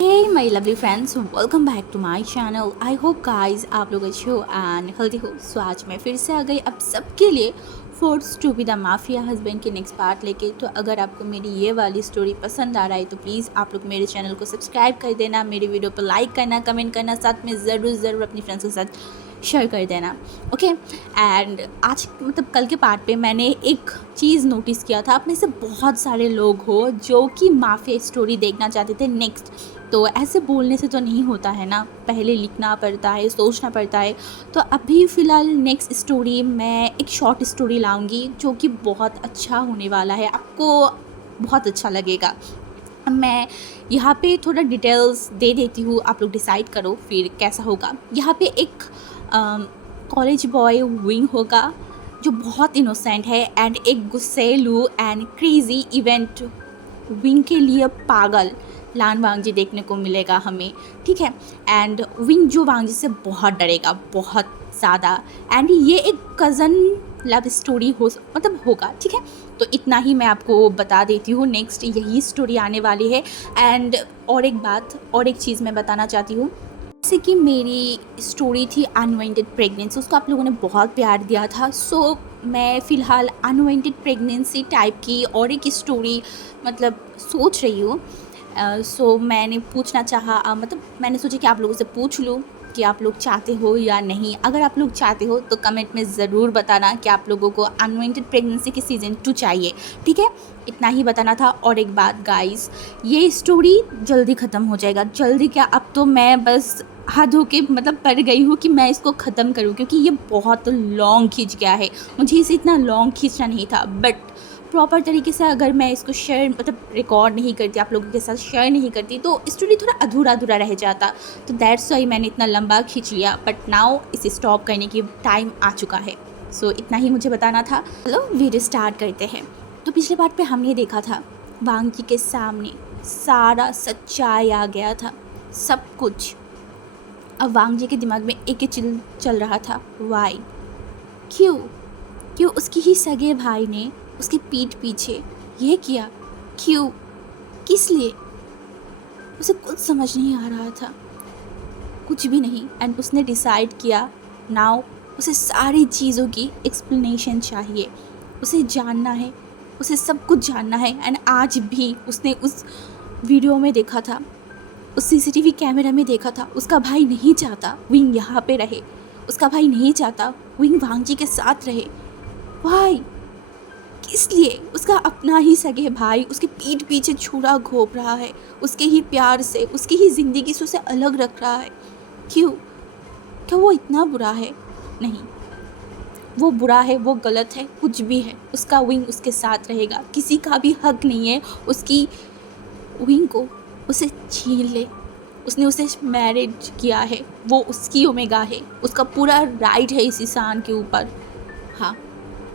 Hey my lovely friends, welcome back to my channel. I hope guys आप लोग अच्छे हो एंड हेल्दी हो. सो आज मैं फिर से आ गई अब सबके लिए force to be the mafia husband के नेक्स्ट पार्ट लेके. तो अगर आपको मेरी ये वाली स्टोरी पसंद आ रहा है तो प्लीज़ आप लोग मेरे चैनल को सब्सक्राइब कर देना, मेरी वीडियो पर लाइक करना, कमेंट करना, साथ में ज़रूर अपनी फ्रेंड्स के साथ शेयर कर देना. ओके एंड आज मतलब कल के पार्ट पे मैंने एक चीज़ नोटिस किया था. अपने से बहुत सारे लोग हो जो कि माफिया स्टोरी देखना चाहते थे नेक्स्ट. तो ऐसे बोलने से तो नहीं होता है ना, पहले लिखना पड़ता है, सोचना पड़ता है. तो अभी फ़िलहाल नेक्स्ट स्टोरी मैं एक शॉर्ट स्टोरी लाऊंगी जो कि बहुत अच्छा होने वाला है, आपको बहुत अच्छा लगेगा. मैं यहाँ पे थोड़ा डिटेल्स दे देती हूँ, आप लोग डिसाइड करो फिर कैसा होगा. यहाँ पे एक कॉलेज बॉय विंग होगा जो बहुत इनोसेंट है एंड एक गुस्सेलू एंड क्रेज़ी इवेंट विंग के लिए पागल लान वांगजी देखने को मिलेगा हमें. ठीक है. एंड विंग जो वांगजी से बहुत डरेगा, बहुत ज़्यादा. एंड ये एक कज़न लव स्टोरी होगा. ठीक है. तो इतना ही मैं आपको बता देती हूँ, नेक्स्ट यही स्टोरी आने वाली है. एंड और एक चीज़ मैं बताना चाहती हूँ. जैसे कि मेरी स्टोरी थी अनवांटेड प्रेगनेंसी, उसको आप लोगों ने बहुत प्यार दिया था. सो मैं फ़िलहाल अनवांटेड प्रेगनेंसी टाइप की और एक स्टोरी सोच रही हूँ. सो मैंने पूछना चाहा, मैंने सोचा कि आप लोगों से पूछ लूँ कि आप लोग चाहते हो या नहीं. अगर आप लोग चाहते हो तो कमेंट में ज़रूर बताना कि आप लोगों को अनवांटेड प्रेगनेंसी की सीज़न 2 चाहिए. ठीक है. इतना ही बताना था. और एक बात गाइस, ये स्टोरी जल्दी ख़त्म हो जाएगा. जल्दी क्या, अब तो मैं बस हाथ धो के पड़ गई हूँ कि मैं इसको ख़त्म करूँ, क्योंकि ये बहुत लॉन्ग खींच गया है. मुझे इसे इतना लॉन्ग खींचना नहीं था, बट प्रॉपर तरीके से अगर मैं इसको शेयर रिकॉर्ड नहीं करती, आप लोगों के साथ शेयर नहीं करती, तो स्टोरी थोड़ा अधूरा रह जाता. तो दैट्स वाई मैंने इतना लंबा खींच लिया. बट नाउ इसे स्टॉप करने की टाइम आ चुका है. सो इतना ही मुझे बताना था. चलो वीडियो स्टार्ट करते हैं. तो पिछले पार्ट पे हमने देखा था वांग जी के सामने सारा सच्चाई आ गया था, सब कुछ. अब वांग जी के दिमाग में एक ही चीज़ चल रहा था, वाई, क्यों उसकी ही सगे भाई ने उसकी पीठ पीछे ये किया, क्यों, किस लिए. उसे कुछ समझ नहीं आ रहा था, कुछ भी नहीं. एंड उसने डिसाइड किया नाउ उसे सारी चीज़ों की एक्सप्लेनेशन चाहिए. उसे जानना है, उसे सब कुछ जानना है. एंड आज भी उसने उस वीडियो में देखा था, उस सीसीटीवी कैमरा में देखा था, उसका भाई नहीं चाहता विंग यहाँ पे रहे. उसका भाई नहीं चाहता विंग वांग जी के साथ रहे. भाई किस लिए. उसका अपना ही सगे भाई उसके पीठ पीछे छुरा घोंप रहा है, उसके ही प्यार से, उसकी ही ज़िंदगी से उसे अलग रख रहा है. क्यों. क्या वो इतना बुरा है. नहीं, वो बुरा है, वो गलत है, कुछ भी है. उसका विंग उसके साथ रहेगा. किसी का भी हक नहीं है उसकी विंग को उसे छीन ले. उसने उसे मैरिज किया है, वो उसकी ओमेगा है, उसका पूरा राइट है इस इंसान के ऊपर. हाँ.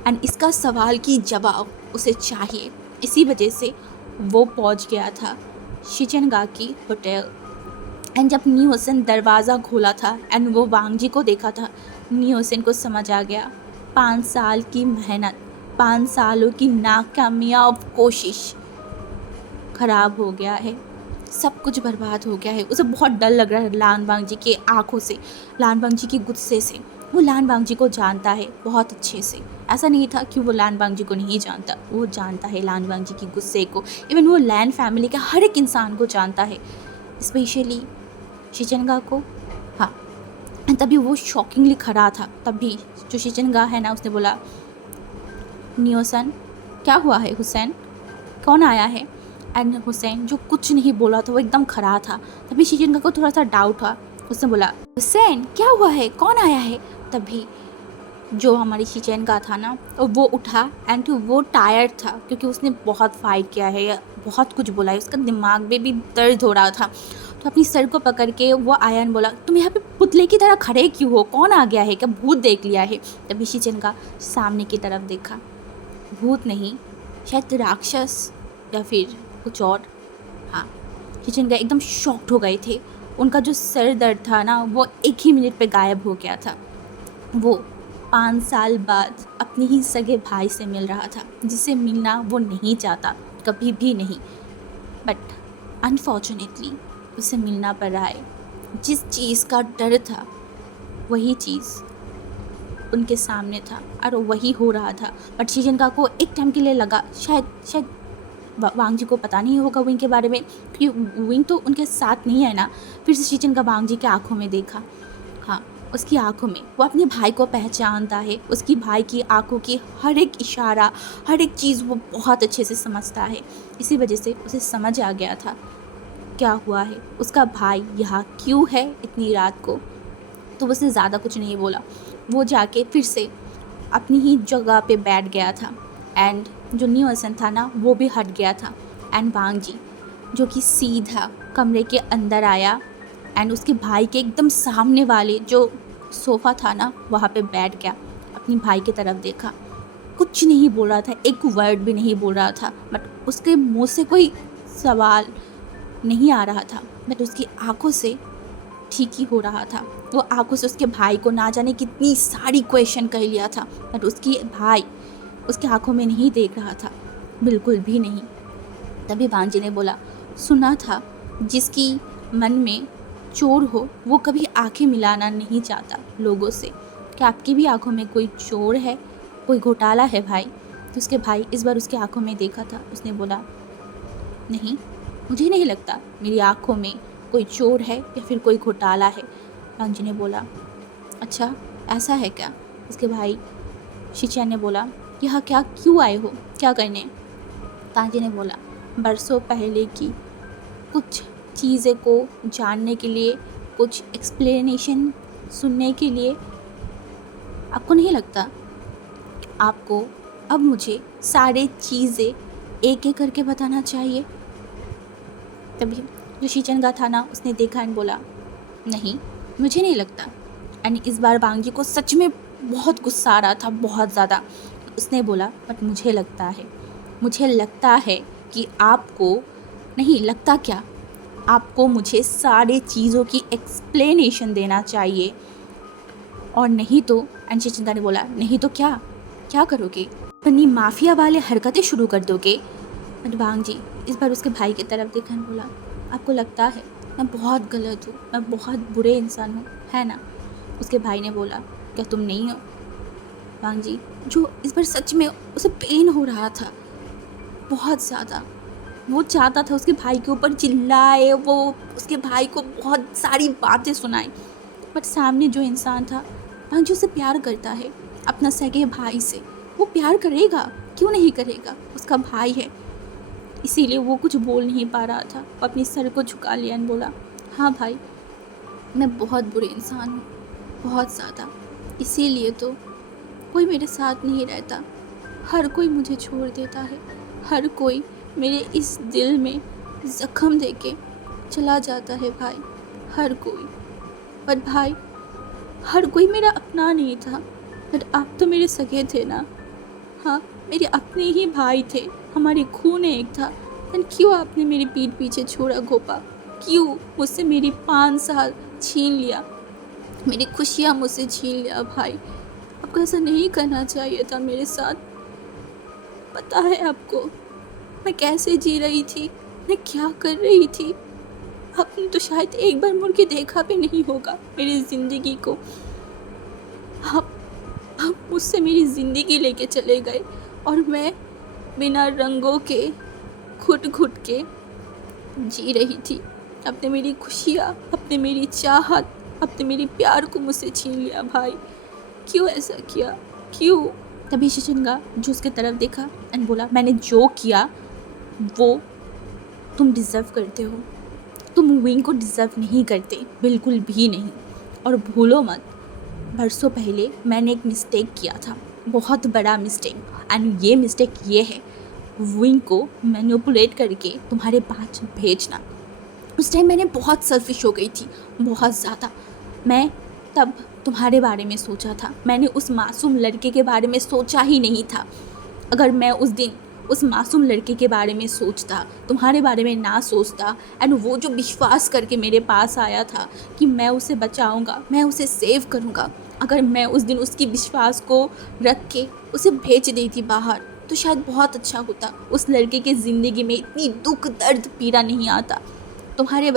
एंड इसका सवाल की जवाब उसे चाहिए. इसी वजह से वो पहुंच गया था शिचनगाकी होटल. एंड जब नी होसेन दरवाज़ा खोला था एंड वो वांग जी को देखा था, नी होसेन को समझ आ गया 5 साल की मेहनत, 5 सालों की नाकामयाब कोशिश ख़राब हो गया है. सब कुछ बर्बाद हो गया है. उसे बहुत डर लग रहा है लान वांग जी के आँखों से, लान वांग जी के गुस्से से. वो लान वांग जी को जानता है बहुत अच्छे से. ऐसा नहीं था कि वो लान वांग जी को नहीं जानता, वो जानता है लान वांग जी की गुस्से को. इवन वो लैन फैमिली के हर एक इंसान को जानता है, स्पेशली शिचनगा को. हाँ. तभी वो शॉकिंगली खड़ा था. तभी जो शिचनगा है ना, उसने बोला, नियोसन क्या हुआ है, हुसैन कौन आया है. एंड हुसैन जो कुछ नहीं बोला था, वो एकदम खड़ा था. तभी शिचनगा को थोड़ा सा डाउट हुआ. उसने बोला, हुसैन क्या हुआ है, कौन आया है. तभी जो हमारी शिचनगा था ना, वो उठा. एंड वो टायर्ड था क्योंकि उसने बहुत फाइट किया है या बहुत कुछ बोला है, उसका दिमाग में भी दर्द हो रहा था. तो अपनी सर को पकड़ के वो आया और बोला, तुम यहाँ पे पुतले की तरह खड़े क्यों हो, कौन आ गया है, क्या भूत देख लिया है. तभी शिचनगा सामने की तरफ देखा. भूत नहीं, शायद राक्षस या फिर कुछ और. हाँ. शिचनगा एकदम शॉक्ड हो गए थे. उनका जो सर दर्द था ना, वो एक ही मिनट पे गायब हो गया था. वो 5 साल बाद अपनी ही सगे भाई से मिल रहा था, जिसे मिलना वो नहीं चाहता, कभी भी नहीं. बट अनफॉर्चुनेटली उसे मिलना पड़ रहा है। जिस चीज़ का डर था वही चीज़ उनके सामने था और वही हो रहा था। बट शीजनका को एक टाइम के लिए लगा शायद वांग जी को पता नहीं होगा विंग के बारे में, क्योंकि विंग तो उनके साथ नहीं है ना। फिर से शीजनका वांग जी के आँखों में देखा। हाँ, उसकी आंखों में वो अपने भाई को पहचानता है। उसकी भाई की आंखों की हर एक इशारा, हर एक चीज़ वो बहुत अच्छे से समझता है। इसी वजह से उसे समझ आ गया था क्या हुआ है, उसका भाई यहाँ क्यों है इतनी रात को। तो उसे ज़्यादा कुछ नहीं बोला। वो जाके फिर से अपनी ही जगह पे बैठ गया था। एंड जो न्यू असन था ना वो भी हट गया था। एंड वांग जी जो कि सीधा कमरे के अंदर आया एंड उसके भाई के एकदम सामने वाले जो सोफ़ा था ना वहाँ पे बैठ गया। अपनी भाई की तरफ देखा, कुछ नहीं बोल रहा था, एक वर्ड भी नहीं बोल रहा था। बट उसके मुंह से कोई सवाल नहीं आ रहा था, बट उसकी आंखों से ठीक ही हो रहा था। वो आंखों से उसके भाई को ना जाने कितनी सारी क्वेश्चन कह लिया था, बट उसकी भाई उसकी आंखों में नहीं देख रहा था, बिल्कुल भी नहीं। तभी वांग जी ने बोला, सुना था जिसकी मन में चोर हो वो कभी आंखें मिलाना नहीं चाहता लोगों से। क्या आपकी भी आंखों में कोई चोर है, कोई घोटाला है भाई? तो उसके भाई इस बार उसकी आंखों में देखा था। उसने बोला, नहीं, मुझे नहीं लगता मेरी आंखों में कोई चोर है या फिर कोई घोटाला है। वांग जी ने बोला, अच्छा ऐसा है क्या? उसके भाई शिचैन ने बोला, यहाँ क्या क्यों आए हो, क्या करने? वांग जी ने बोला, बरसों पहले की कुछ चीज़ें को जानने के लिए, कुछ एक्सप्लेनेशन सुनने के लिए। आपको नहीं लगता आपको अब मुझे सारे चीज़ें एक एक करके बताना चाहिए? तभी जो शीचनगा था ना उसने देखा एंड बोला, नहीं मुझे नहीं लगता। एंड इस बार वांग जी को सच में बहुत गुस्सा आ रहा था, बहुत ज़्यादा। उसने बोला, बट मुझे लगता है कि आपको नहीं लगता क्या, आपको मुझे सारे चीज़ों की एक्सप्लेनेशन देना चाहिए और नहीं तो। एंड शीचनगा ने बोला, नहीं तो क्या करोगे? अपनी माफिया वाले हरकतें शुरू कर दोगे? बट वांग जी इस बार उसके भाई की तरफ देखा और बोला, आपको लगता है मैं बहुत गलत हूँ, मैं बहुत बुरे इंसान हूँ, है ना? उसके भाई ने बोला, क्या तुम नहीं हो? वांग जी जो इस बार सच में उसे पेन हो रहा था बहुत ज़्यादा। वो चाहता था उसके भाई के ऊपर चिल्लाए, वो उसके भाई को बहुत सारी बातें सुनाए। बट सामने जो इंसान था, वांग जी उससे प्यार करता है, अपना सगे भाई से वो प्यार करेगा, क्यों नहीं करेगा? उसका भाई है, इसीलिए वो कुछ बोल नहीं पा रहा था। वो अपने सर को झुका लिया और बोला, हाँ भाई, मैं बहुत बुरे इंसान हूँ, बहुत ज़्यादा। इसीलिए तो कोई मेरे साथ नहीं रहता, हर कोई मुझे छोड़ देता है, हर कोई मेरे इस दिल में ज़ख्म देके चला जाता है भाई, हर कोई। पर भाई हर कोई मेरा अपना नहीं था, बट आप तो मेरे सगे थे ना। हाँ, मेरे अपने ही भाई थे, हमारे खून एक था। पर क्यों आपने मेरी पीठ पीछे छोड़ा गोपा? क्यों मुझसे मेरी 5 साल छीन लिया, मेरी खुशियाँ मुझसे छीन लिया भाई? आपको ऐसा नहीं करना चाहिए था मेरे साथ। पता है आपको मैं कैसे जी रही थी, मैं क्या कर रही थी? आपने तो शायद एक बार मुड़ के देखा भी नहीं होगा मेरी ज़िंदगी को। आप मुझसे मेरी ज़िंदगी लेके चले गए और मैं बिना रंगों के घुट घुट के जी रही थी। आपने मेरी खुशियाँ, आपने मेरी चाहत, आपने मेरे प्यार को मुझसे छीन लिया भाई। क्यों ऐसा किया, क्यों? तभी शिशनगा जो उसके तरफ देखा एंड बोला, मैंने जो किया वो तुम डिज़र्व करते हो, तुम विंग को डिज़र्व नहीं करते, बिल्कुल भी नहीं। और भूलो मत, बरसों पहले मैंने एक मिस्टेक किया था, बहुत बड़ा मिस्टेक। एंड ये मिस्टेक ये है, विंग को मैनिपुलेट करके तुम्हारे पास भेजना। उस टाइम मैंने बहुत सेल्फिश हो गई थी, बहुत ज़्यादा। मैं तब तुम्हारे बारे में सोचा था, मैंने उस मासूम लड़के के बारे में सोचा ही नहीं था। अगर मैं उस दिन उस मासूम लड़के के बारे में सोचता, तुम्हारे बारे में ना सोचता, एंड वो जो विश्वास करके मेरे पास आया था कि मैं उसे बचाऊंगा, मैं उसे सेव करूंगा, अगर मैं उस दिन उसकी विश्वास को रख के उसे भेज देती बाहर, तो शायद बहुत अच्छा होता। उस लड़के की ज़िंदगी में इतनी दुख दर्द पीड़ा नहीं आता। तुम्हारे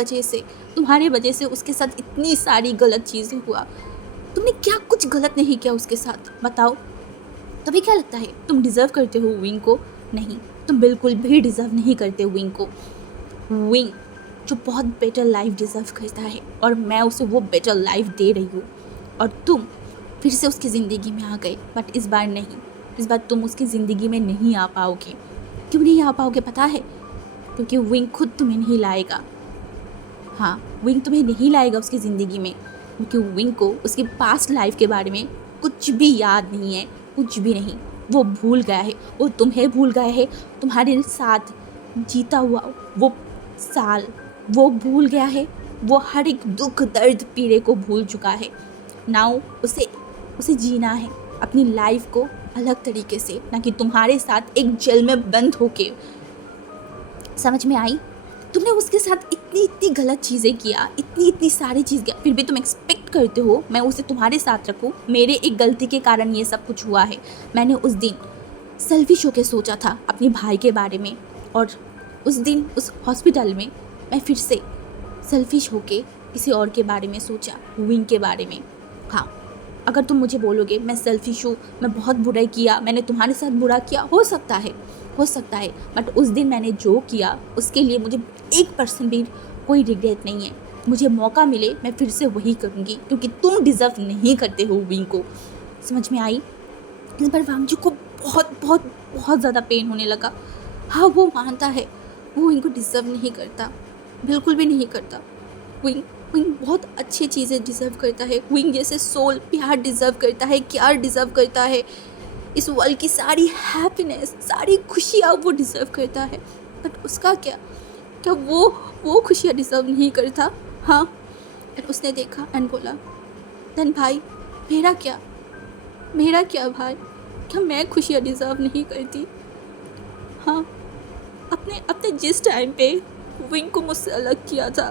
वजह से उसके साथ इतनी सारी गलत चीज़ें हुआ। तुमने क्या कुछ गलत नहीं किया उसके साथ, बताओ। तुम्हें क्या लगता है तुम डिज़र्व करते हो विंग को? नहीं, तुम बिल्कुल भी डिज़र्व नहीं करते विंग को। विंग जो बहुत बेटर लाइफ डिज़र्व करता है और मैं उसे वो बेटर लाइफ दे रही हूँ, और तुम फिर से उसकी ज़िंदगी में आ गए। बट इस बार नहीं, इस बार तुम उसकी ज़िंदगी में नहीं आ पाओगे। क्यों नहीं आ पाओगे पता है? क्योंकि विंग खुद तुम्हें नहीं लाएगा। हाँ, विंग तुम्हें नहीं लाएगा उसकी ज़िंदगी में, क्योंकि विंग को उसकी पास्ट लाइफ के बारे में कुछ भी याद नहीं है, कुछ भी नहीं। वो भूल गया है, वो तुम्हें भूल गया है, तुम्हारे साथ जीता हुआ वो साल वो भूल गया है। वो हर एक दुख दर्द पीड़े को भूल चुका है। नाउ उसे जीना है अपनी लाइफ को अलग तरीके से, ना कि तुम्हारे साथ एक जेल में बंद होके। समझ में आई? तुमने उसके साथ इतनी गलत चीज़ें किया, इतनी सारी चीज़ किया, फिर भी तुम एक्सपेक्ट करते हो मैं उसे तुम्हारे साथ रखूँ। मेरे एक गलती के कारण ये सब कुछ हुआ है। मैंने उस दिन सेल्फिश होके सोचा था अपने भाई के बारे में, और उस दिन उस हॉस्पिटल में मैं फिर से सेल्फिश होके किसी और के बारे में सोचा, विंग के बारे में। हाँ, अगर तुम मुझे बोलोगे मैं सेल्फिश हूँ, मैं बहुत बुरा किया, मैंने तुम्हारे साथ बुरा किया, हो सकता है, बट उस दिन मैंने जो किया उसके लिए मुझे 1% भी कोई रिग्रेट नहीं है। मुझे मौका मिले मैं फिर से वही करूँगी, क्योंकि तुम डिज़र्व नहीं करते हो विंग को। समझ में आई? इस बार वांगजी को बहुत ज़्यादा पेन होने लगा। हाँ, वो मानता है वो विंग को डिज़र्व नहीं करता, बिल्कुल भी नहीं करता। विंग बहुत अच्छी चीज़ें डिज़र्व करता है। विंग जैसे सोल प्यार डिज़र्व करता है, केयर डिज़र्व करता है, इस वर्ल्ड की सारी हैप्पीनेस, सारी खुशियाँ वो डिज़र्व करता है। बट उसका क्या वो खुशियाँ डिज़र्व नहीं करता? हाँ। और उसने देखा एंड बोला, देन भाई मेरा क्या भाई, क्या मैं खुशियाँ डिज़र्व नहीं करती? हाँ, अपने जिस टाइम पे विंग को मुझसे अलग किया था,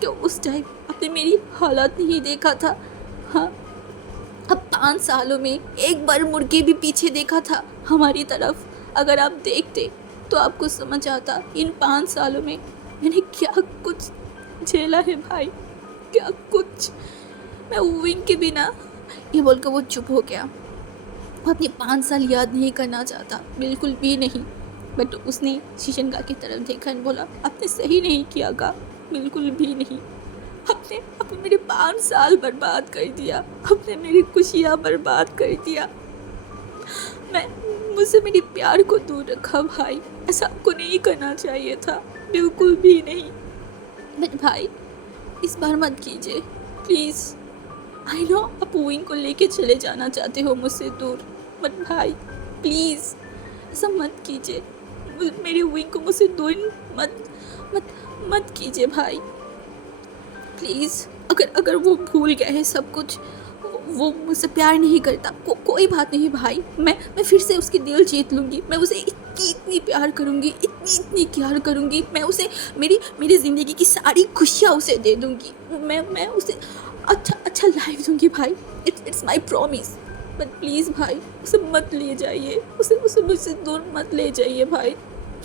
क्या उस टाइम आपने मेरी हालत नहीं देखा था? हाँ, अब 5 सालों में एक बार मुड़ के भी पीछे देखा था हमारी तरफ? अगर आप देखते तो आपको समझ आता इन 5 सालों में मैंने क्या कुछ झेला है भाई, क्या कुछ। मैं विंग के बिना, ये बोलकर वो चुप हो गया। वो अपने 5 साल याद नहीं करना चाहता, बिल्कुल भी नहीं। बट उसने शीशनका की तरफ देखा और बोला, आपने सही नहीं किया का, बिल्कुल भी नहीं। आपने मेरे 5 साल बर्बाद कर दिया, आपने मेरी खुशियाँ बर्बाद कर दिया। मुझसे मेरे प्यार को दूर रखा भाई, ऐसा आपको नहीं करना चाहिए था, बिल्कुल भी नहीं। बट भाई इस बार मत कीजिए प्लीज़। आई नो आप विंग को लेके चले जाना चाहते हो मुझसे दूर, बट भाई प्लीज़ ऐसा मत कीजिए। मेरे विंग को मुझसे दूर मत कीजिए भाई, प्लीज़। अगर वो भूल गया है सब कुछ, वो मुझसे प्यार नहीं करता, कोई बात नहीं भाई, मैं फिर से उसकी दिल जीत लूँगी। मैं उसे इतनी प्यार करूँगी, इतनी प्यार करूँगी, मैं उसे मेरी ज़िंदगी की सारी खुशियाँ उसे दे दूँगी। मैं उसे अच्छा लाइफ दूँगी भाई, it's my promise. But please भाई उसे मत ले जाइए, उसे मुझसे दूर मत ले जाइए भाई।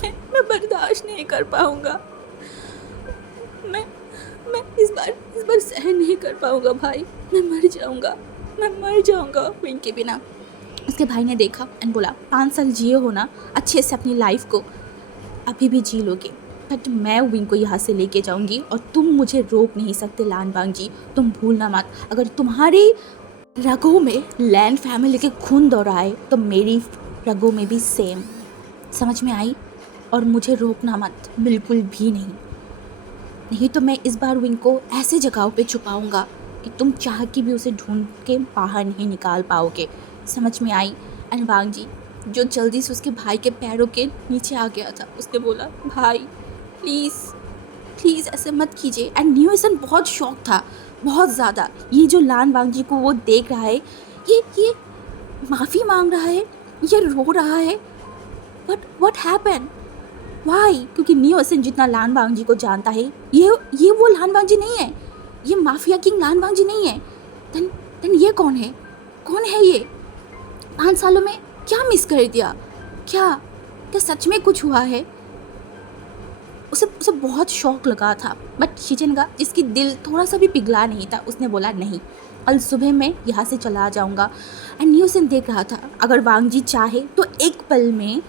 मैं बर्दाश्त नहीं कर पाऊँगा, मैं इस बार सहन नहीं कर पाऊँगा भाई। मैं मर जाऊँगा विंग के बिना। उसके भाई ने देखा एंड बोला, 5 साल जिए हो ना अच्छे से अपनी लाइफ को, अभी भी जी लोगे, बट मैं विंग को यहाँ से लेके जाऊँगी और तुम मुझे रोक नहीं सकते लान वांगजी। तुम भूलना मत, अगर तुम्हारी रगों में लैन फैमिली के खून दौड़ाए तो मेरी रगों में भी सेम। समझ में आई? और मुझे रोकना मत, बिल्कुल भी नहीं तो मैं इस बार विंग को ऐसे जगहों पे छुपाऊंगा कि तुम चाह के भी उसे ढूंढ के बाहर नहीं निकाल पाओगे। समझ में आई? एंड वांगजी जो जल्दी से उसके भाई के पैरों के नीचे आ गया था, उसने बोला, भाई प्लीज़ ऐसे मत कीजिए। एंड न्यूएसन बहुत शौक था, बहुत ज़्यादा। ये जो लान वांगजी को वो देख रहा है, ये माफ़ी मांग रहा है, ये रो रहा है, बट व्हाट हैपन? वाई? क्योंकि न्यूएसन जितना लान वांगजी को जानता है, ये वो लान वांगजी नहीं है, ये माफिया किंग लान वांगजी नहीं है। देन ये कौन है ये? 5 सालों में क्या मिस कर दिया? क्या सच में कुछ हुआ है? उसे उसे बहुत शौक लगा था। बट शिचेंगा, जिसकी दिल थोड़ा सा भी पिघला नहीं था, उसने बोला नहीं, कल सुबह मैं यहाँ से चला जाऊँगा। एंड न्यूसन देख रहा था, अगर वांग जी चाहे तो एक पल में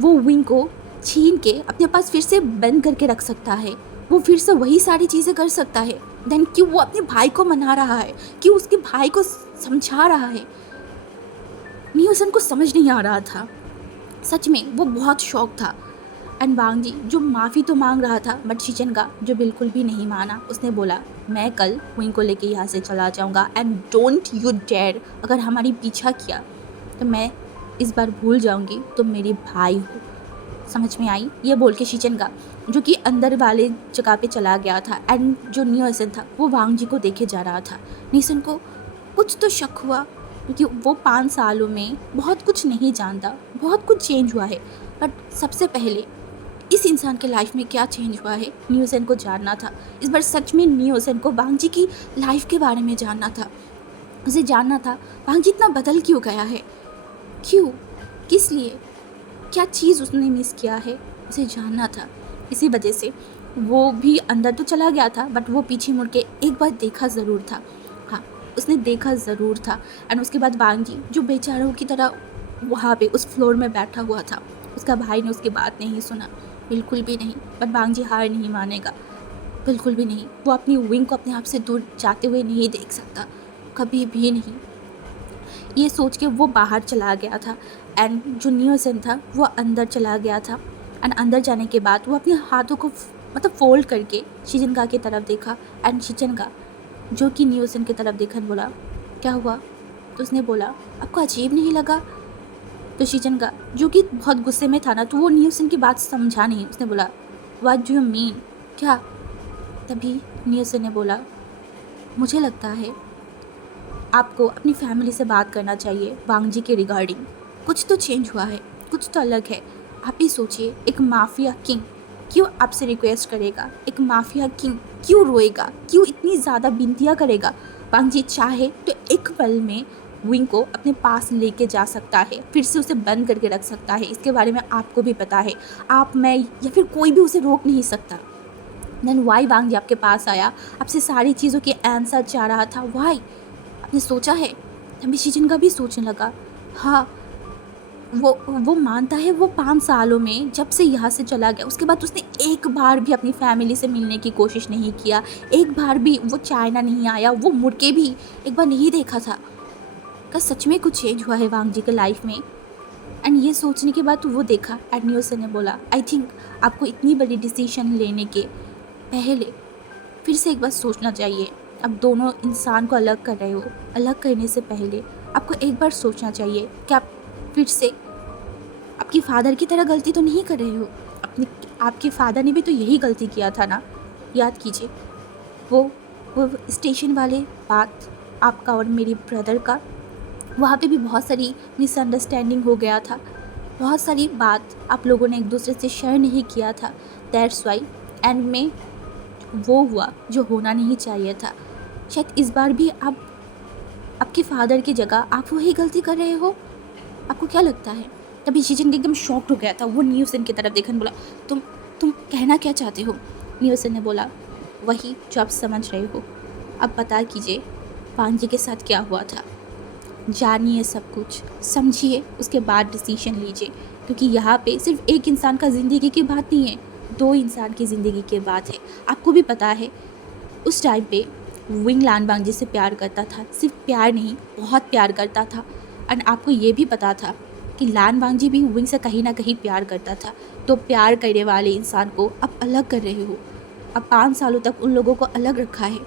वो विंग को छीन के अपने पास फिर से बंद करके रख सकता है, वो फिर से वही सारी चीज़ें कर सकता है। देन क्यों वो अपने भाई को मना रहा है, क्यों उसके भाई को समझा रहा है? न्यूसन को समझ नहीं आ रहा था। सच में वो बहुत शौक था। एंड वांग जी जो माफ़ी तो मांग रहा था, बट शिचेंगा जो बिल्कुल भी नहीं माना, उसने बोला मैं कल विंग को लेके यहाँ से चला जाऊँगा एंड डोंट यू डेयर, अगर हमारी पीछा किया तो मैं इस बार भूल जाऊँगी तुम मेरी भाई हो। समझ में आई? ये बोल के शिचेंगा जो कि अंदर वाले जगह पे चला गया था। एंड जो न्यूसन था वो वांग जी को देखे जा रहा था। न्यूसन को कुछ तो शक हुआ, क्योंकि वो 5 सालों में बहुत कुछ नहीं जानता, बहुत कुछ चेंज हुआ है। बट सबसे पहले इस इंसान के लाइफ में क्या चेंज हुआ है, न्यूसन को जानना था। इस बार सच में न्यूसन को वांग जी की लाइफ के बारे में जानना था। उसे जानना था वांग जी इतना बदल क्यों गया है, क्यों, किस लिए, क्या चीज़ उसने मिस किया है, उसे जानना था। इसी वजह से वो भी अंदर तो चला गया था, बट वो पीछे मुड़ के एक बार देखा ज़रूर था। हाँ, उसने देखा ज़रूर था। एंड उसके बाद वांग जी जो बेचारों की तरह वहाँ पे उस फ्लोर में बैठा हुआ था, उसका भाई ने उसकी बात नहीं सुना, बिल्कुल भी नहीं। बट वांग जी हार नहीं मानेगा, बिल्कुल भी नहीं। वो अपनी विंग को अपने आप से दूर जाते हुए नहीं देख सकता, कभी भी नहीं। ये सोच के वो बाहर चला गया था। एंड जो न्यूसन था वो अंदर चला गया था। एंड अंदर जाने के बाद वो अपने हाथों को मतलब फोल्ड करके शिचेंगा की तरफ देखा। एंड शिचेंगा जो कि न्यूसन की तरफ देखा, बोला क्या हुआ? तो उसने बोला आपको अजीब नहीं लगा? तो शिचेंगा जो कि बहुत गुस्से में था ना, तो वो न्यूसन की बात समझा नहीं। उसने बोला व्हाट डू यू मीन, क्या? तभी न्यूसन ने बोला मुझे लगता है आपको अपनी फैमिली से बात करना चाहिए वांग जी के रिगार्डिंग। कुछ तो चेंज हुआ है, कुछ तो अलग है। आप ही सोचिए, एक माफिया किंग क्यों आपसे रिक्वेस्ट करेगा? एक माफिया किंग क्यों रोएगा, क्यों इतनी ज़्यादा विनतियाँ करेगा? वांग जी चाहे तो एक पल में विंग को अपने पास लेके जा सकता है, फिर से उसे बंद करके रख सकता है। इसके बारे में आपको भी पता है। आप, मैं या फिर कोई भी उसे रोक नहीं सकता। देन वाई वांग जी आपके पास आया, आपसे सारी चीज़ों के आंसर चाह रहा था? वाई? आपने सोचा है? तभी शिचिन भी सोचने लगा, हाँ वो मानता है वो 5 सालों में जब से यहाँ से चला गया, उसके बाद उसने एक बार भी अपनी फैमिली से मिलने की कोशिश नहीं किया। एक बार भी वो चाइना नहीं आया, वो मुड़ के भी एक बार नहीं देखा था। क्या सच में कुछ चेंज हुआ है वांग जी के लाइफ में? एंड ये सोचने के बाद तो वो देखा। एंड न्यूसन ने बोला आई थिंक आपको इतनी बड़ी डिसीजन लेने के पहले फिर से एक बार सोचना चाहिए। अब दोनों इंसान को अलग कर रहे हो, अलग करने से पहले आपको एक बार सोचना चाहिए कि आप फिर से आपकी फादर की तरह गलती तो नहीं कर रहे हो। आपके फादर ने भी तो यही गलती किया था ना, याद कीजिए। वो स्टेशन वाले बात आपका और मेरी ब्रदर का, वहाँ पे भी बहुत सारी मिसअंडरस्टैंडिंग हो गया था, बहुत सारी बात आप लोगों ने एक दूसरे से शेयर नहीं किया था। दैट्स वाई एंड में वो हुआ जो होना नहीं चाहिए था। शायद इस बार भी आप आपके फादर की जगह आप वही गलती कर रहे हो। आपको क्या लगता है? तभी शीजन एकदम शॉक्ड हो गया था। वो न्यूसन की तरफ देखने बोला तुम कहना क्या चाहते हो? न्यूसन ने बोला वही जो आप समझ रहे हो। अब पता कीजिए वांग जी के साथ क्या हुआ था, जानिए सब कुछ, समझिए, उसके बाद डिसीजन लीजिए। क्योंकि यहाँ पे सिर्फ एक इंसान का ज़िंदगी की बात नहीं है, 2 इंसान की ज़िंदगी की बात है। आपको भी पता है उस टाइम पे विंग लान वांग जी से प्यार करता था, सिर्फ प्यार नहीं बहुत प्यार करता था। एंड आपको ये भी पता था कि लान वांग जी भी विंग से कहीं ना कहीं प्यार करता था। तो प्यार करने वाले इंसान को आप अलग कर रहे हो। अब 5 सालों तक उन लोगों को अलग रखा है,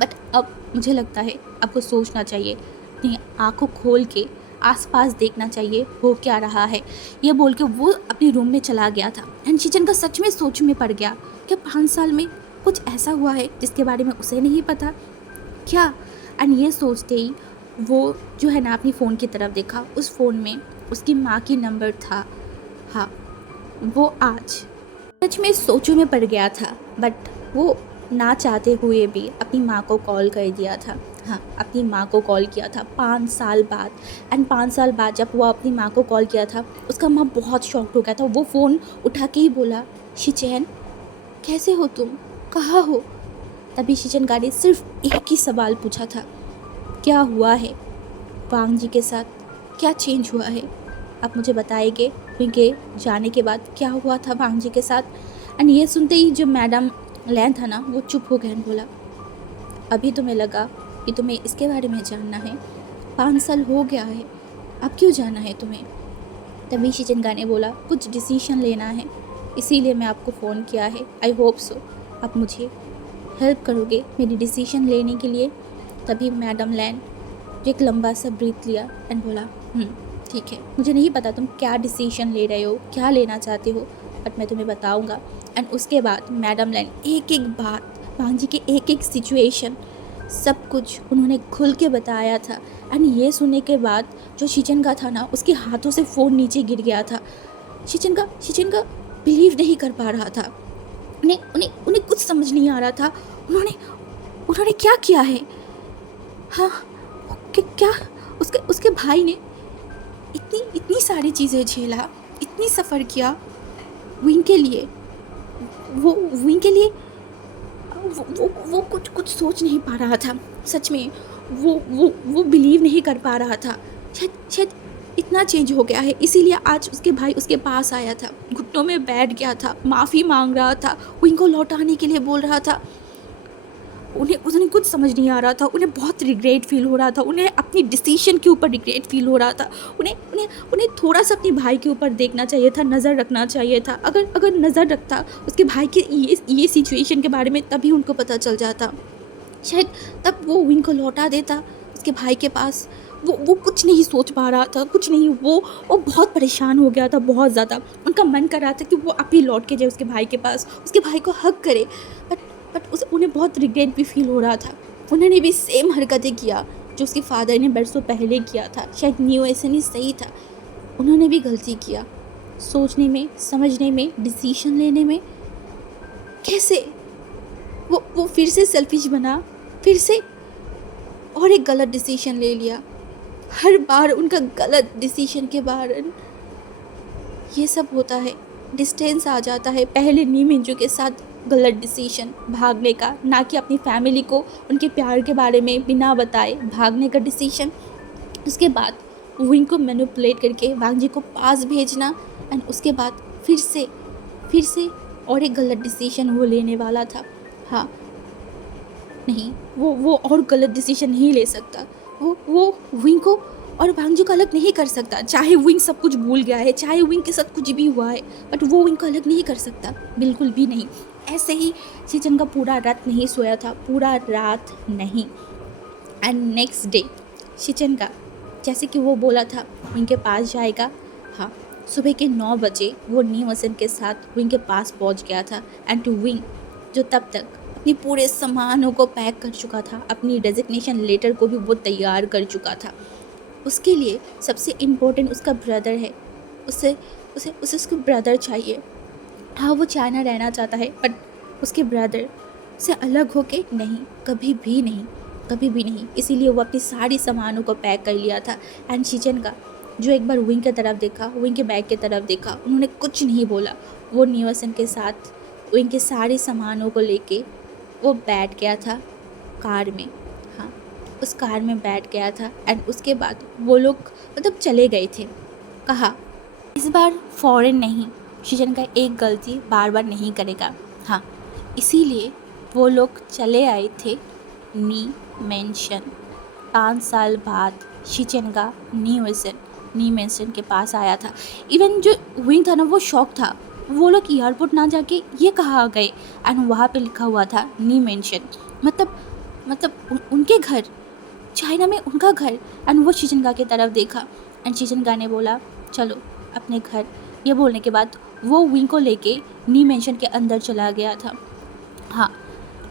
बट अब मुझे लगता है आपको सोचना चाहिए, अपनी आँखों खोल के आसपास देखना चाहिए हो क्या रहा है। ये बोल के वो अपने रूम में चला गया था। एंड शिचन का सच में सोच में पड़ गया कि 5 साल में कुछ ऐसा हुआ है जिसके बारे में उसे नहीं पता क्या। एंड ये सोचते ही वो जो है ना अपनी फ़ोन की तरफ देखा। उस फ़ोन में उसकी माँ की नंबर था। हाँ, वो आज सच में सोचों में पड़ गया था, बट वो ना चाहते हुए भी अपनी माँ को कॉल कर दिया था। हाँ, अपनी माँ को कॉल किया था 5 साल बाद। एंड 5 साल बाद जब वो अपनी माँ को कॉल किया था, उसका माँ बहुत शॉक्ड हो गया था। वो फ़ोन उठा के ही बोला शिचैन कैसे हो तुम, कहाँ हो? तभी शीचनका ने सिर्फ एक ही सवाल पूछा था, क्या हुआ है वांग जी के साथ, क्या चेंज हुआ है? आप मुझे बताएंगे उनके जाने के बाद क्या हुआ था वांग जी के साथ? एंड ये सुनते ही जो मैडम लैन था ना, वो चुप हो गया और बोला, अभी तुम्हें लगा कि तुम्हें इसके बारे में जानना है? 5 साल हो गया है, अब क्यों जाना है तुम्हें? तभी शीचनका ने बोला, कुछ डिसीजन लेना है, इसीलिए मैं आपको फ़ोन किया है। आई होप सो आप मुझे हेल्प करोगे मेरी डिसीजन लेने के लिए। तभी मैडम लैन एक लंबा सा ब्रीथ लिया एंड बोला, ठीक है, मुझे नहीं पता तुम क्या डिसीजन ले रहे हो, क्या लेना चाहते हो, बट मैं तुम्हें बताऊंगा। एंड उसके बाद मैडम लैन एक एक बात, वांग जी के एक एक सिचुएशन, सब कुछ उन्होंने खुल के बताया था। एंड ये सुनने के बाद जो शीचनका था ना, उसके हाथों से फ़ोन नीचे गिर गया था। शीचनका बिलीव नहीं कर पा रहा था। उन्हें उन्हें उन्हें कुछ समझ नहीं आ रहा था। उन्होंने क्या किया है? हाँ, क्या उसके भाई ने इतनी सारी चीज़ें झेला, इतनी सफ़र किया विंग के लिए, वो विंग के लिए वो कुछ सोच नहीं पा रहा था। सच में वो बिलीव नहीं कर पा रहा था। शायद इतना चेंज हो गया है, इसीलिए आज उसके भाई उसके पास आया था, घुटनों में बैठ गया था, माफ़ी मांग रहा था, विंग को लौटाने के लिए बोल रहा था। उन्हें कुछ समझ नहीं आ रहा था। उन्हें बहुत रिग्रेट फील हो रहा था। उन्हें अपनी डिसीजन के ऊपर रिग्रेट फील हो रहा था। उन्हें थोड़ा सा अपने भाई के ऊपर देखना चाहिए था, नज़र रखना चाहिए था। अगर नज़र रखता उसके भाई के ये सिचुएशन के बारे में, तभी उनको पता चल जाता। शायद तब वो विंग को लौटा देता उसके भाई के पास। वो कुछ नहीं सोच पा रहा था, कुछ नहीं। वो बहुत परेशान हो गया था, बहुत ज़्यादा। उनका मन कर रहा था कि वो अभी लौट के जाए उसके भाई के पास, उसके भाई को हग करे, बट उन्हें बहुत रिग्रेट भी फील हो रहा था। उन्होंने भी सेम हरकतें किया जो उसके फादर ने बरसों पहले किया था। शायद न्यू ऐसे नहीं सही था, उन्होंने भी गलती किया सोचने में, समझने में, डिसीजन लेने में। कैसे वो फिर से सेल्फिश बना, फिर से और एक गलत डिसीजन ले लिया। हर बार उनका गलत डिसीजन के कारण ये सब होता है, डिस्टेंस आ जाता है। पहले नी मिंजू के साथ गलत डिसीजन भागने का, ना कि अपनी फैमिली को उनके प्यार के बारे में बिना बताए भागने का डिसीजन। उसके बाद विंग को मैनिपुलेट करके वांग जी को पास भेजना, एंड उसके बाद फिर से और एक गलत डिसीजन वो लेने वाला था। हाँ, नहीं, वो और गलत डिसीजन नहीं ले सकता। वो विंग को और वांग जी को अलग नहीं कर सकता। चाहे विंग सब कुछ भूल गया है, चाहे विंग के साथ कुछ भी हुआ है, बट वो विंग को अलग नहीं कर सकता, बिल्कुल भी नहीं। ऐसे ही शीचनका पूरा रात नहीं सोया था, पूरा रात नहीं। एंड नेक्स्ट डे शीचनका, जैसे कि वो बोला था विंग के पास जाएगा, हाँ, सुबह के 9 बजे वो नी वसन के साथ विंग के पास पहुंच गया था। एंड टू विंग, जो तब तक अपने पूरे सामानों को पैक कर चुका था, अपनी डेजिग्नेशन लेटर को भी वो तैयार कर चुका था। उसके लिए सबसे इम्पोर्टेंट उसका ब्रदर है। उसे उसका ब्रदर चाहिए। हाँ, वो चाइना रहना चाहता है, बट उसके ब्रदर से अलग होके नहीं, कभी भी नहीं। इसीलिए वो अपनी सारी सामानों को पैक कर लिया था। एंड शीचनका, जो एक बार विंग की तरफ देखा, विंग के बैग की तरफ देखा, उन्होंने कुछ नहीं बोला। वो न्यूसन के साथ विंग के सारे सामानों को लेके वो बैठ गया था कार में। हाँ, उस कार में बैठ गया था। एंड उसके बाद वो लोग मतलब चले गए थे। कहा, इस बार फॉरेन नहीं, शीचनका एक गलती बार बार नहीं करेगा। हाँ, इसीलिए वो लोग चले आए थे नी मेंशन। 5 साल बाद शीचनका नी मेंशन के पास आया था। इवन जो विंग था ना, वो शॉक था। वो लोग एयरपोर्ट ना जाके ये कहाँ आ गए, एंड वहाँ पे लिखा हुआ था नी मेंशन, मतलब उनके घर, चाइना में उनका घर। एंड वो शीचनका की तरफ देखा, एंड शीचनका ने बोला, चलो अपने घर। ये बोलने के बाद वो विंग को लेके नी मेंशन के अंदर चला गया था। हाँ,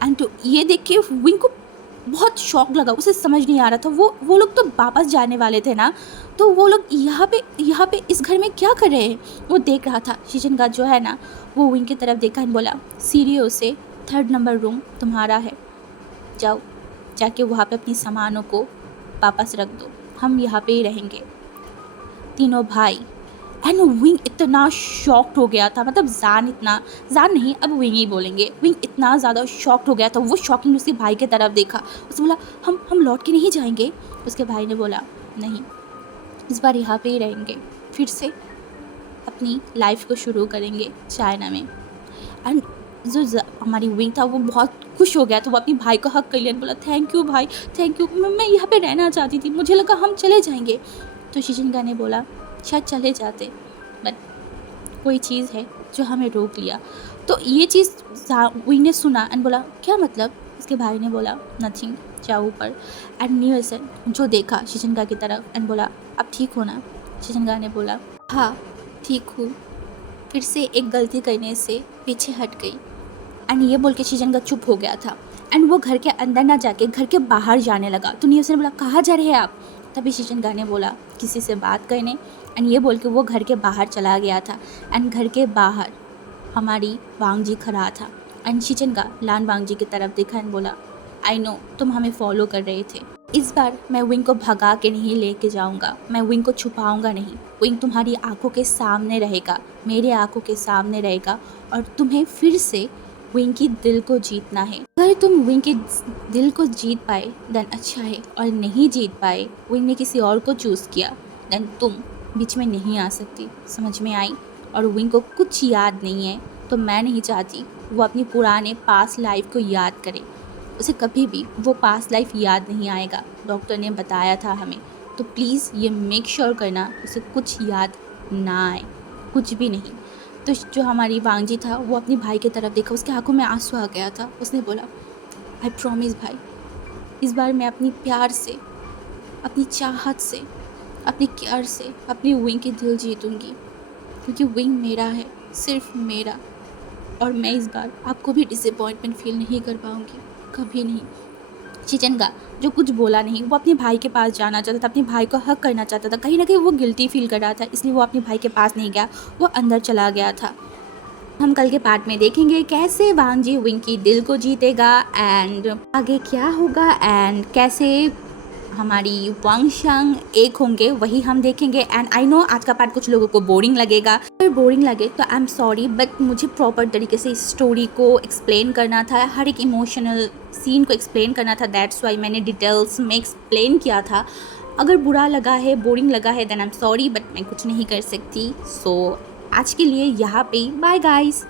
एंड तो ये देख के विंग को बहुत शॉक लगा। उसे समझ नहीं आ रहा था, वो लोग तो वापस जाने वाले थे ना, तो वो लोग यहाँ पे इस घर में क्या कर रहे हैं, वो देख रहा था। शीचनका जो है ना, वो विंग की तरफ देखा और बोला, सीढ़ियों से 3rd नंबर रूम तुम्हारा है, जाओ, जाके वहाँ पे अपनी सामानों को वापस रख दो, हम यहाँ पे ही रहेंगे। तीनों भाई एंड विंग इतना शॉक्ड हो गया था, मतलब जान नहीं, अब विंग ही बोलेंगे। विंग इतना ज़्यादा शॉक्ड हो गया था, वो शॉकिंग उसके भाई की तरफ देखा। उसने बोला हम लौट के नहीं जाएंगे। उसके भाई ने बोला नहीं, इस बार यहाँ पे ही रहेंगे, फिर से अपनी लाइफ को शुरू करेंगे चाइना में। एंड जो हमारी विंग था वो बहुत खुश हो गया, तो वो अपने भाई को हक कर लिया, बोला थैंक यू भाई, थैंक यू, मैं यहाँ पे रहना चाहती थी, मुझे लगा हम चले जाएंगे। तो शिजिनगा ने बोला शायद चले जाते, बट कोई चीज़ है जो हमें रोक लिया। तो ये चीज़ विंग ने सुना एंड बोला क्या मतलब। उसके भाई ने बोला नथिंग, जाओ ऊपर। एंड नियल्सन जो देखा शिजिनगा की तरफ एंड बोला अब ठीक हो ना। शिजिनगा ने बोला हाँ ठीक हूँ, फिर से एक गलती करने से पीछे हट गई। एंड ये बोल के शिजिनगा चुप हो गया था एंड वो घर के अंदर ना जाके घर के बाहर जाने लगा। तो नियल्सन ने बोला कहाँ जा रहे हैं आप। तभी शिजिनगा ने बोला किसी से बात करने। एंड ये बोल के वो घर के बाहर चला गया था। एंड घर के बाहर हमारी वांग जी खड़ा था एंड शिजिनगा लान वांग जी की तरफ देखा एंड बोला आई नो तुम हमें फॉलो कर रहे थे, इस बार मैं विंग को भगा के नहीं लेके जाऊंगा, मैं विंग को छुपाऊंगा नहीं। विंग तुम्हारी आंखों के सामने रहेगा, मेरे आंखों के सामने रहेगा, और तुम्हें फिर से विंग की दिल को जीतना है। अगर तुम विंग के दिल को जीत पाए देन अच्छा है, और नहीं जीत पाए, विंग ने किसी और को चूज़ किया, देन तुम बीच में नहीं आ सकती। समझ में आई। और विंग को कुछ याद नहीं है, तो मैं नहीं चाहती वो अपनी पुराने पास्ट लाइफ को याद करे। उसे कभी भी वो पास्ट लाइफ याद नहीं आएगा, डॉक्टर ने बताया था हमें। तो प्लीज़ ये मेक श्योर करना उसे कुछ याद ना आए, कुछ भी नहीं। तो जो हमारी वांगजी था वो अपनी भाई की तरफ देखा, उसके आंखों में आंसू आ गया था। उसने बोला आई प्रॉमिस भाई, इस बार मैं अपनी प्यार से, अपनी चाहत से, अपनी केयर से अपनी विंग की दिल जीतूँगी, क्योंकि विंग मेरा है, सिर्फ मेरा। और मैं इस बार आपको भी डिसअपॉइंटमेंट फील नहीं कर पाऊँगी, कभी नहीं। शिजिनगा जो कुछ बोला नहीं, वो अपने भाई के पास जाना चाहता था, अपने भाई को हक करना चाहता था। कहीं ना कहीं वो गिल्टी फील कर रहा था, इसलिए वो अपने भाई के पास नहीं गया, वो अंदर चला गया था। हम कल के पार्ट में देखेंगे कैसे वांग जी विंग की दिल को जीतेगा एंड आगे क्या होगा, एंड कैसे हमारी वांग शांग एक होंगे, वही हम देखेंगे। एंड आई नो आज का पार्ट कुछ लोगों को बोरिंग लगेगा, अगर बोरिंग लगे तो आई एम सॉरी, बट मुझे प्रॉपर तरीके से इस स्टोरी को एक्सप्लेन करना था, हर एक इमोशनल सीन को एक्सप्लेन करना था, दैट्स वाई मैंने डिटेल्स में एक्सप्लेन किया था। अगर बुरा लगा है, बोरिंग लगा है, then I am sorry, but मैं कुछ नहीं कर सकती। सो आज के लिए यहाँ पे बाय गाइस।